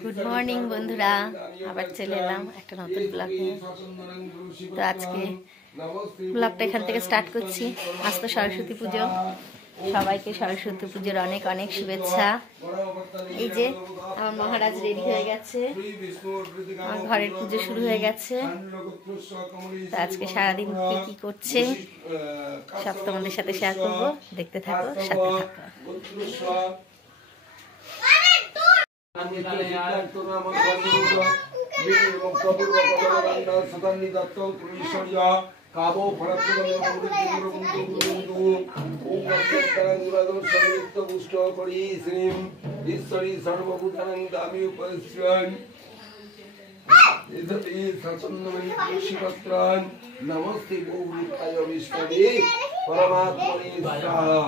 Good morning বন্ধুরা, আবার চলে এলাম একটা নতুন ব্লগ নিয়ে। তো আজকে ব্লগটা এখান থেকে স্টার্ট করছি। আজ তো সরস্বতী পুজো, সবাইকে সরস্বতী পুজোর অনেক অনেক শুভেচ্ছা। এই যে আমার মহারাজ রেডি হয়ে গেছে, আমার ঘরের পুজো শুরু হয়ে গেছে। তো আজকে সারাদিন কি কি করছে সব তোমাদের সাথে শেয়ার করবো, দেখতে থাকো, সাথে থাকো। नमस्ते गौरीकाय विष्णवे परमात्मने स्वाहा।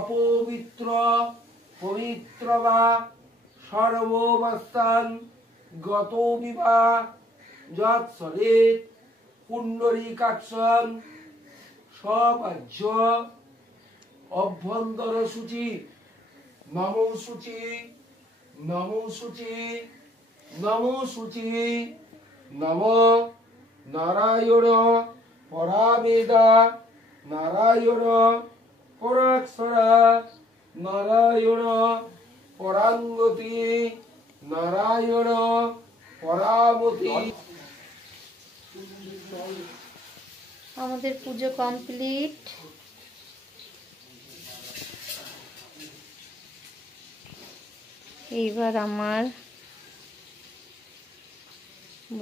अपवित्र पवित्र वा सर्वोवस्थान गतो विवा यत्सरे पुंडरीकाक्षं सवाज्य अभ्यंतर सूचि नमो सूचि नमो सूचि नमो सूचि नमो नारायण परावेदा नारायण पराक्षरा नारायण परांगति नारायण परामति। আমাদের পুজো কমপ্লিট। এইবার আমার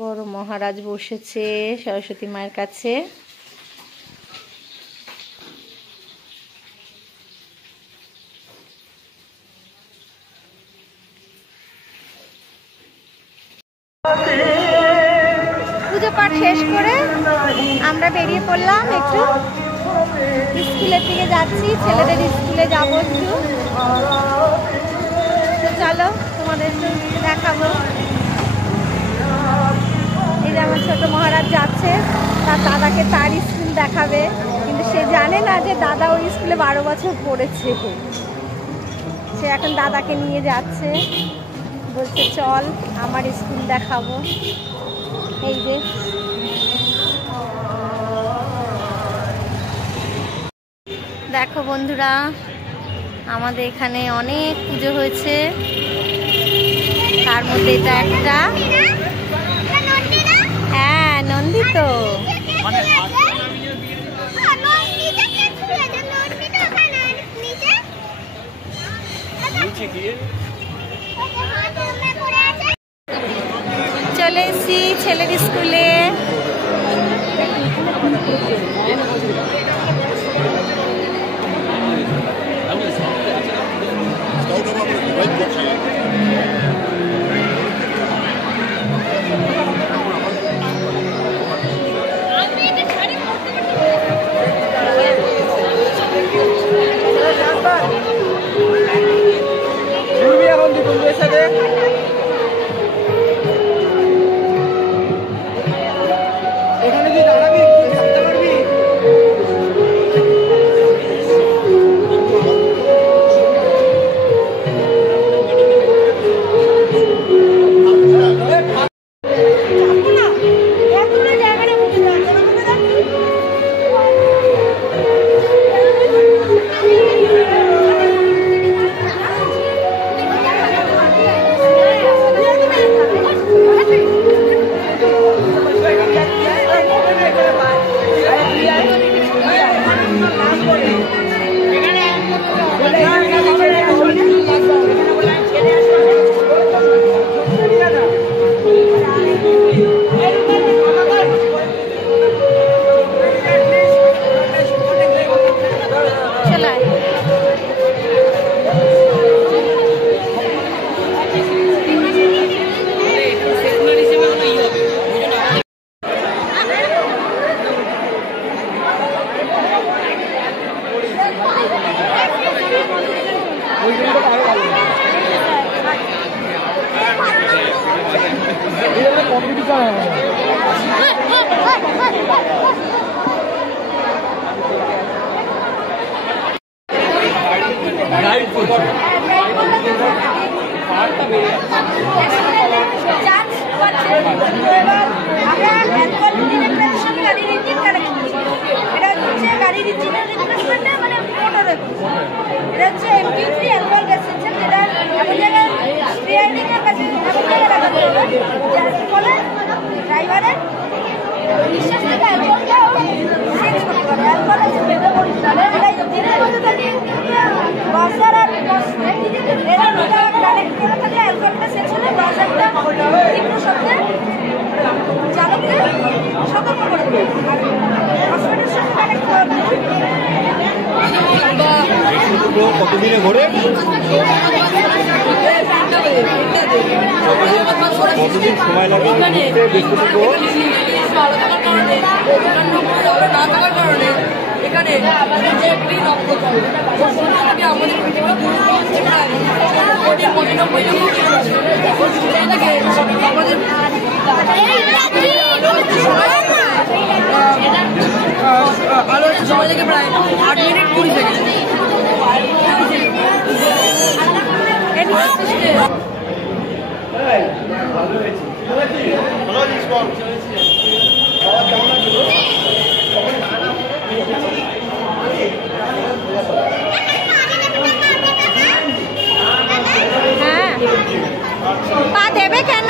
বড় মহারাজ বসেছে সরস্বতী মায়ের কাছে। পুজো পাঠ শেষ করে আমরা বেরিয়ে পড়লাম, একটু স্কুলের দিকে যাচ্ছি, ছেলেদের স্কুলে যাবো একটু। তো চলো তোমাদের দেখাবো। এই যে আমার ছোট মহারাজ যাচ্ছে, তার দাদাকে তার স্কুল দেখাবে, কিন্তু সে জানে না যে দাদা ওই স্কুলে 12 বছর পড়েছে। সে এখন দাদাকে নিয়ে যাচ্ছে, বলছে চল আমার স্কুল দেখাবো। এই যে দেখো বন্ধুরা, আমাদের এখানে অনেক পুজো হয়েছে, তার মধ্যে এটা একটা। হ্যাঁ, নন্দিত। চলে এসেছি ছেলের স্কুলে। কতদিনে ঘোরে কতদিন সময় লাগে এখানে আলোর সময় থেকে প্রায় 8 মিনিট 20 সেকেন্ড। হ্যাঁ, পা দেবে কেন?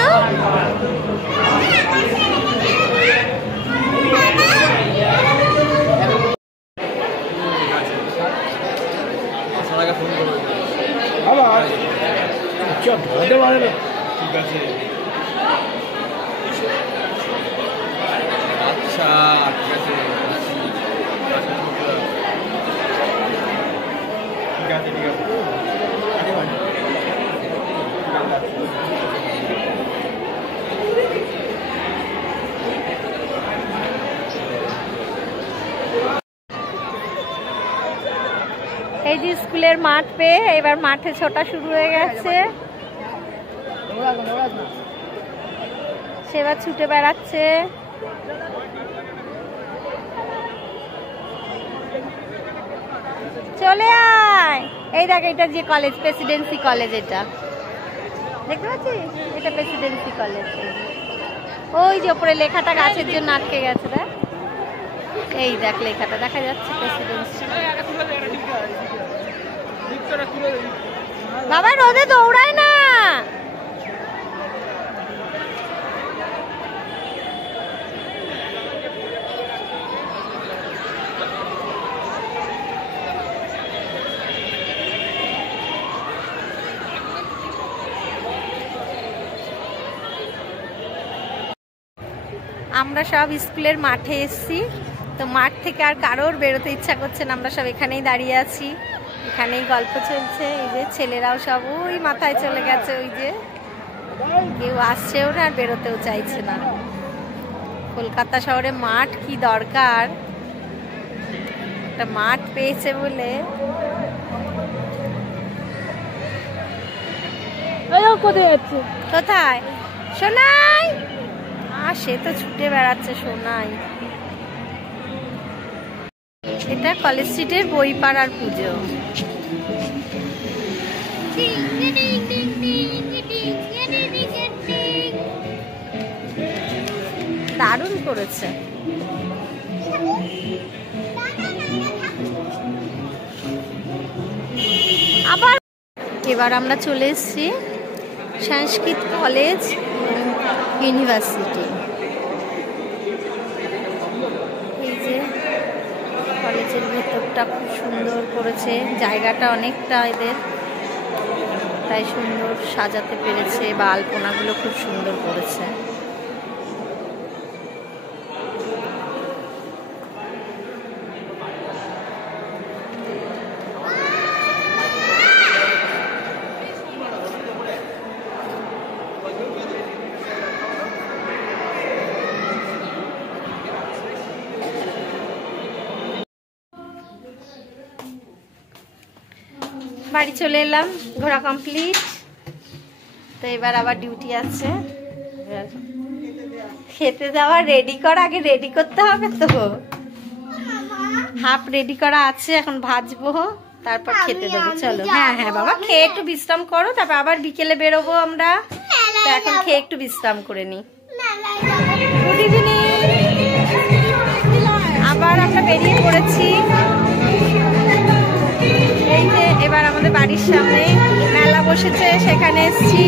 আবার চুপচাপ ধরতে পারে না। ঠিক আছে আচ্ছা ঠিক আছে ঠিক আছে ঠিক আছে এই যে স্কুলের মাঠ পেয়ে এবার মাঠে ছোটা শুরু হয়ে গেছে, সেবার ছুটে বেড়াচ্ছে। চলে আয়, এই দেখ এটা যে কলেজ, প্রেসিডেন্সি কলেজ, এটা দেখতে পাচ্ছিস? এটা প্রেসিডেন্সি কলেজ। ওই যে ওপরে লেখাটা গাছের জন্য আটকে গেছে, দেখ এই দেখ লেখাটা দেখা যাচ্ছে প্রেসিডেন্সি। বাবা রোদে দৌড়ায় না। আমরা সব স্কুলের মাঠে এসেছি, তো মাঠ থেকে আর কারোর বেরোতে ইচ্ছা করছে না, আমরা সব এখানেই দাঁড়িয়ে আছি, এখানেই গল্প চলছে। এই যে ছেলেরাও সব ওই মাথায় চলে গেছে, ওই যে কেউ আসছেও না আর বেরোতেও চাইছে না। কলকাতা শহরে মাঠ কি দরকার, একটা মাঠ পেয়েছে বলে। কোথায় সোনাই? আর সে তো ছুটে বেড়াচ্ছে সোনাই। এটা কলেজ স্ট্রিটের বইপাড়ার পুজো। দারুণ করেছে। আবার এবার আমরা চলে এসেছি সংস্কৃত কলেজ ইউনিভার্সিটি। এই যে কলেজের ভেতরটা খুব সুন্দর করেছে, জায়গাটা অনেকটা এদের, তাই সুন্দর সাজাতে পেরেছে, বা আলপনাগুলো খুব সুন্দর করেছে। বাড়ি চলে এলাম, ঘোরা কমপ্লিট। তো এবার আবার ডিউটি আছে। খেতে যাওয়া রেডি করা, আগে রেডি করতে হবে তো। হাফ রেডি করা আছে, এখন ভাজবো, তারপর খেতে দেবো। চলো। হ্যাঁ হ্যাঁ বাবা, খেয়ে একটু বিশ্রাম করো, তারপর আবার বিকেলে বেরোবো আমরা। তো এখন খেয়ে একটু বিশ্রাম করে নিই। Good evening. আবার আমরা বেরিয়ে পড়েছি। এই যে এবার আমাদের বাড়ির সামনে মেলা বসেছে, সেখানে এসছি।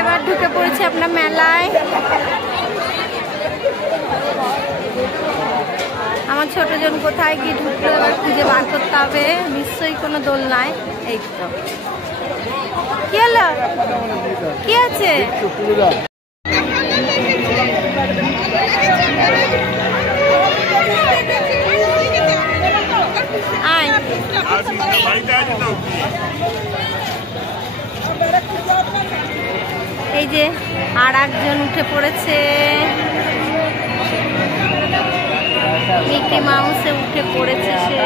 এবার ঢুকে পড়েছি আপনার মেলায়। আমার ছোট জন কোথায় গিয়ে ঢুকলো, এবার খুঁজে বার করতে হবে। নিশ্চয়ই কোনো দোলনায়। এই তো, কি হলো, কি আছে? এই যে আর একজন উঠে পড়েছে, মিকি মাউসে উঠে পড়েছে সে।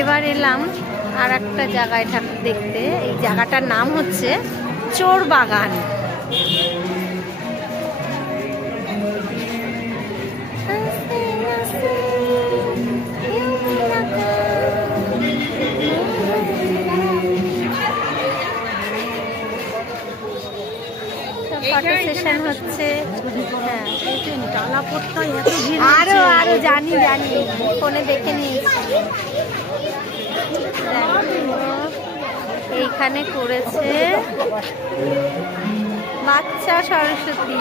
এবার এলাম আর একটা জায়গায় ঠাকুর দেখতে। এই জায়গাটার নাম হচ্ছে চোর বাগান। ফটো সেশন হচ্ছে। আরো আরো জানি জানি, ফোনে দেখে নিয়েছি। এইখানে করেছে বাচ্চা সরস্বতী।